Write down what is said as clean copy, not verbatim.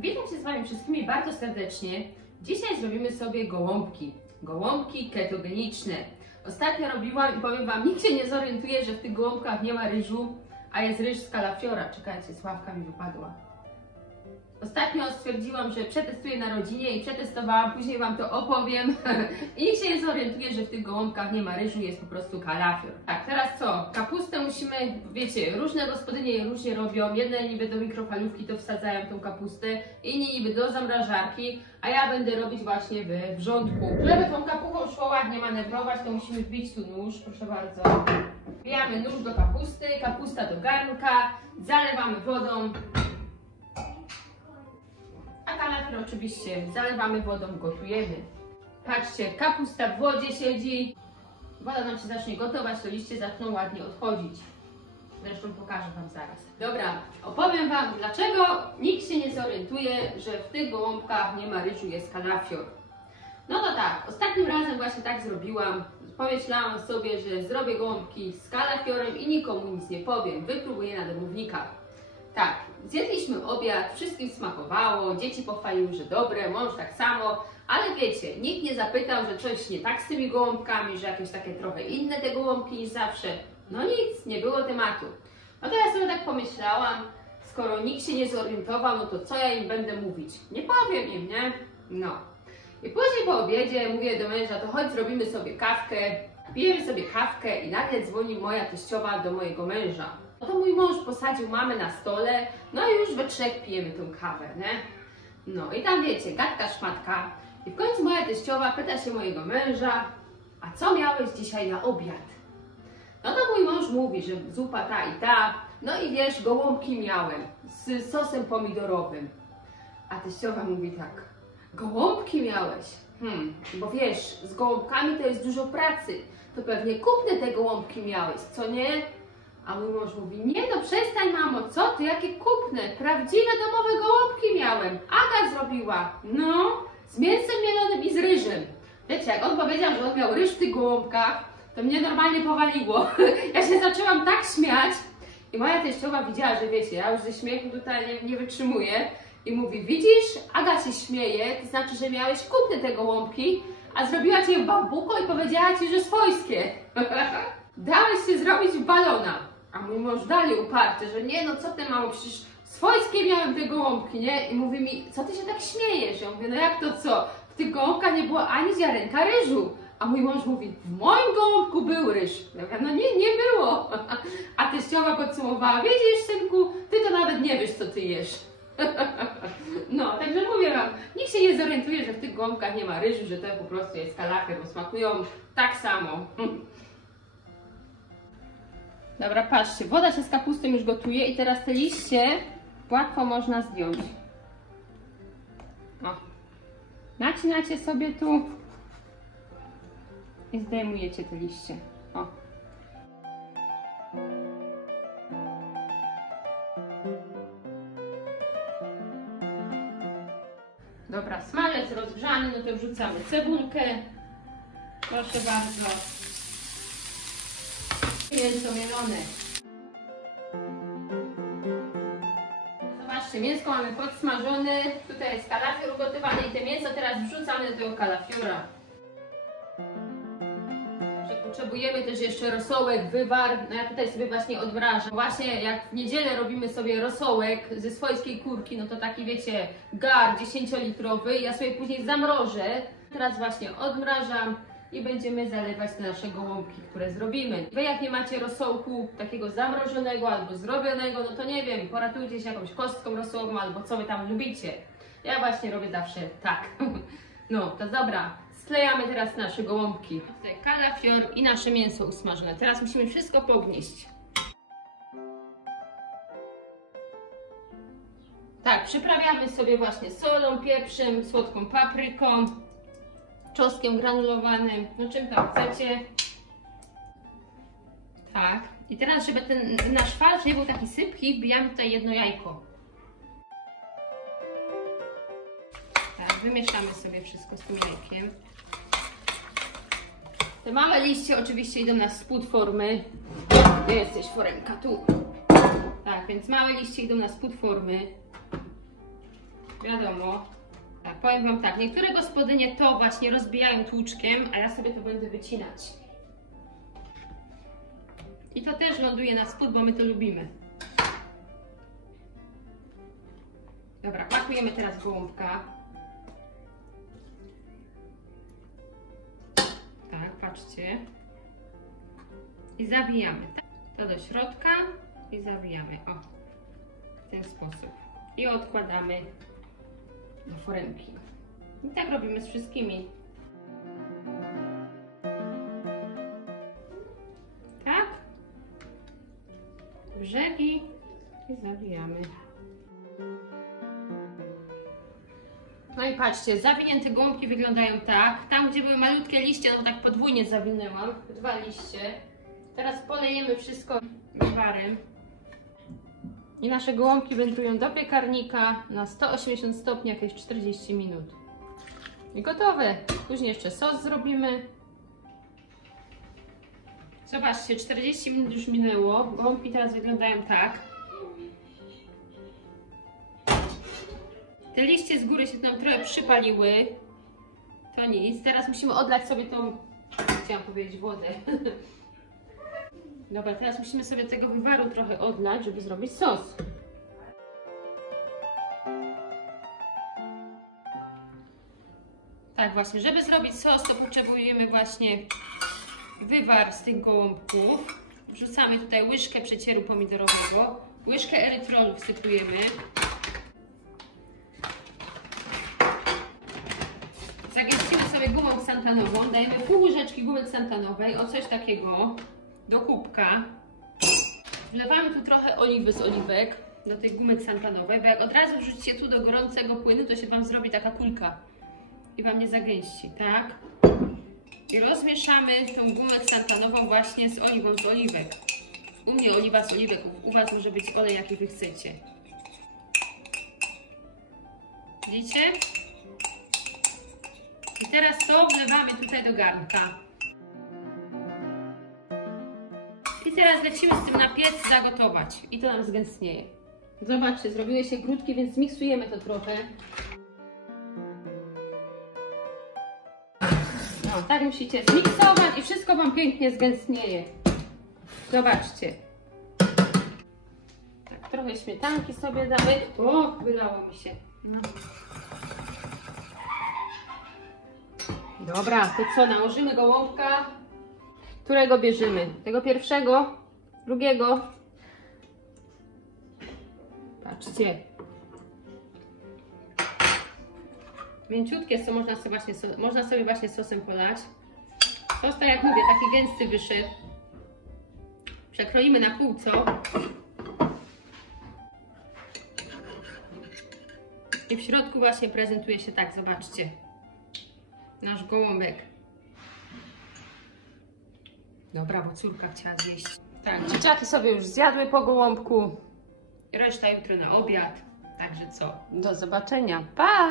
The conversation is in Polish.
Witam się z Wami wszystkimi bardzo serdecznie. Dzisiaj zrobimy sobie gołąbki. Gołąbki ketogeniczne. Ostatnio robiłam i powiem Wam, nikt się nie zorientuje, że w tych gołąbkach nie ma ryżu, a jest ryż z kalafiora. Czekajcie, sławka mi wypadła. Ostatnio stwierdziłam, że przetestuję na rodzinie i przetestowałam, później Wam to opowiem. I nikt się nie zorientuje, że w tych gołąbkach nie ma ryżu, jest po prostu kalafior. Tak, teraz co? Kapustę musimy, wiecie, różne gospodynie je różnie robią. Jedne niby do mikrofalówki to wsadzają tą kapustę, inni niby do zamrażarki, a ja będę robić właśnie we wrzątku. Żeby tą kapuchą szło ładnie manewrować, to musimy wbić tu nóż, proszę bardzo. Wbijamy nóż do kapusty, kapusta do garnka, zalewamy wodą. A kalafior oczywiście zalewamy wodą, gotujemy. Patrzcie, kapusta w wodzie siedzi. Woda nam się zacznie gotować, to liście zaczną ładnie odchodzić. Zresztą pokażę Wam zaraz. Dobra, opowiem Wam, dlaczego nikt się nie zorientuje, że w tych gołąbkach nie ma ryżu, jest kalafior. No to tak, ostatnim razem właśnie tak zrobiłam. Pomyślałam sobie, że zrobię gołąbki z kalafiorem i nikomu nic nie powiem. Wypróbuję na domownikach. Tak, zjedliśmy obiad, wszystkim smakowało, dzieci pochwaliły, że dobre, mąż tak samo, ale wiecie, nikt nie zapytał, że coś nie tak z tymi gołąbkami, że jakieś takie trochę inne te gołąbki niż zawsze. No nic, nie było tematu. No to ja sobie tak pomyślałam, skoro nikt się nie zorientował, no to co ja im będę mówić? Nie powiem im, nie? No. I później po obiedzie mówię do męża, to chodź zrobimy sobie kawkę, pijemy sobie kawkę i nagle dzwoni moja teściowa do mojego męża. No to mój mąż posadził mamę na stole, no i już we trzech pijemy tą kawę, nie? No i tam wiecie, gadka szmatka. I w końcu moja teściowa pyta się mojego męża, a co miałeś dzisiaj na obiad? No to mój mąż mówi, że zupa ta i ta, no i wiesz, gołąbki miałem z sosem pomidorowym. A teściowa mówi tak, gołąbki miałeś? Bo wiesz, z gołąbkami to jest dużo pracy, to pewnie kupne te gołąbki miałeś, co nie? A mój mąż mówi, nie no przestań mamo, co ty, jakie kupne, prawdziwe domowe gołąbki miałem, Aga zrobiła, no, z mięsem mielonym i z ryżem. Wiecie, jak on powiedział, że on miał ryż w tych gołąbkach, to mnie normalnie powaliło. Ja się zaczęłam tak śmiać i moja teściowa widziała, że wiecie, ja już ze śmiechu tutaj nie wytrzymuję i mówi, widzisz, Aga się śmieje, to znaczy, że miałeś kupne te gołąbki, a zrobiła ci je w bambuko i powiedziała ci, że swojskie. Dałeś się zrobić w balona. A mój mąż dalej uparty, że nie no co ty mamo, przecież swojskie miałem te gołąbki, nie? I mówi mi, co ty się tak śmiejesz? Ja mówię, no jak to co? W tych gołąbkach nie było ani ziarenka ryżu. A mój mąż mówi, w moim gołąbku był ryż. Ja mówię, no nie było. A teściowa podsumowała, widzisz synku, ty to nawet nie wiesz co ty jesz. No, także mówię Wam, nikt się nie zorientuje, że w tych gołąbkach nie ma ryżu, że to po prostu jest kalafior, bo smakują tak samo. Dobra, patrzcie, woda się z kapustą już gotuje i teraz te liście łatwo można zdjąć. O. Nacinacie sobie tu i zdejmujecie te liście. O. Dobra, smalec rozgrzany, no to wrzucamy cebulkę. Proszę bardzo. Mięso mielone. Zobaczcie, mięsko mamy podsmażone, tutaj jest kalafior ugotowany i te mięso teraz wrzucamy do tego kalafiora. Potrzebujemy też jeszcze rosołek, wywar, no ja tutaj sobie właśnie odmrażam. Właśnie jak w niedzielę robimy sobie rosołek ze swojskiej kurki, no to taki wiecie, gar 10-litrowy, ja sobie później zamrożę. Teraz właśnie odmrażam i będziemy zalewać te nasze gołąbki, które zrobimy. Wy jak nie macie rosołku takiego zamrożonego albo zrobionego, no to nie wiem, poratujcie się jakąś kostką rosołową albo co wy tam lubicie. Ja właśnie robię zawsze tak. No to dobra, sklejamy teraz nasze gołąbki. Tutaj kalafior i nasze mięso usmażone. Teraz musimy wszystko pognieść. Tak, przyprawiamy sobie właśnie solą, pieprzem, słodką papryką, czosnkiem granulowanym, no czym tam chcecie. Tak. I teraz, żeby ten nasz farsz nie był taki sypki, wbijamy tutaj jedno jajko. Tak, wymieszamy sobie wszystko z tym jajkiem. Te małe liście oczywiście idą na spód formy. Gdzie jesteś, foremka? Tu. Tak, więc małe liście idą na spód formy. wiadomo. Tak, powiem Wam tak, niektóre gospodynie to właśnie rozbijają tłuczkiem, a ja sobie to będę wycinać. I to też ląduje na spód, bo my to lubimy. Dobra, pakujemy teraz gołąbka. Tak, patrzcie. I zawijamy. To do środka i zawijamy. O, w ten sposób. I odkładamy do foremki. I tak robimy z wszystkimi. Tak. Brzegi i zawijamy. No i patrzcie, zawinięte gołąbki wyglądają tak. Tam, gdzie były malutkie liście, no tak podwójnie zawinęłam. 2 liście. Teraz polejemy wszystko wywarem. I nasze gołąbki wędrują do piekarnika na 180 stopni jakieś 40 minut. I gotowe. Później jeszcze sos zrobimy. Zobaczcie, 40 minut już minęło. Gołąbki teraz wyglądają tak. Te liście z góry się nam trochę przypaliły. To nic. Teraz musimy odlać sobie tą, chciałam powiedzieć, wodę. Dobra, teraz musimy sobie tego wywaru trochę odlać, żeby zrobić sos. Tak właśnie, żeby zrobić sos, to potrzebujemy właśnie wywar z tych gołąbków. Wrzucamy tutaj łyżkę przecieru pomidorowego, łyżkę erytrolu wsypujemy. Zagęścimy sobie gumą ksantanową, dajemy pół łyżeczki gumy ksantanowej, o coś takiego, do kubka. Wlewamy tu trochę oliwy z oliwek do tej gumy ksantanowej, bo jak od razu wrzucicie tu do gorącego płynu, to się Wam zrobi taka kulka i Wam nie zagęści, tak? I rozmieszamy tą gumę ksantanową właśnie z oliwą z oliwek. U mnie oliwa z oliwek, u Was może być olej, jaki Wy chcecie. Widzicie? I teraz to wlewamy tutaj do garnka. I teraz lecimy z tym na piec zagotować. I to nam zgęstnieje. Zobaczcie, zrobiły się grudki, więc miksujemy to trochę. No, tak musicie zmiksować i wszystko Wam pięknie zgęstnieje. Zobaczcie. Tak, trochę śmietanki sobie damy. O, wylało mi się. No. Dobra, to co? Nałożymy gołąbka. Którego bierzemy? Tego pierwszego? Drugiego? Patrzcie. Mięciutkie, co można sobie właśnie sosem polać. Sos, tak jak mówię, taki gęsty wyszedł. Przekroimy na pół, co? I w środku właśnie prezentuje się tak, zobaczcie. Nasz gołąbek. Dobra, bo córka chciała zjeść. Tak, dzieciaki sobie już zjadły po gołąbku. Reszta jutro na obiad. Także co? Do zobaczenia. Pa!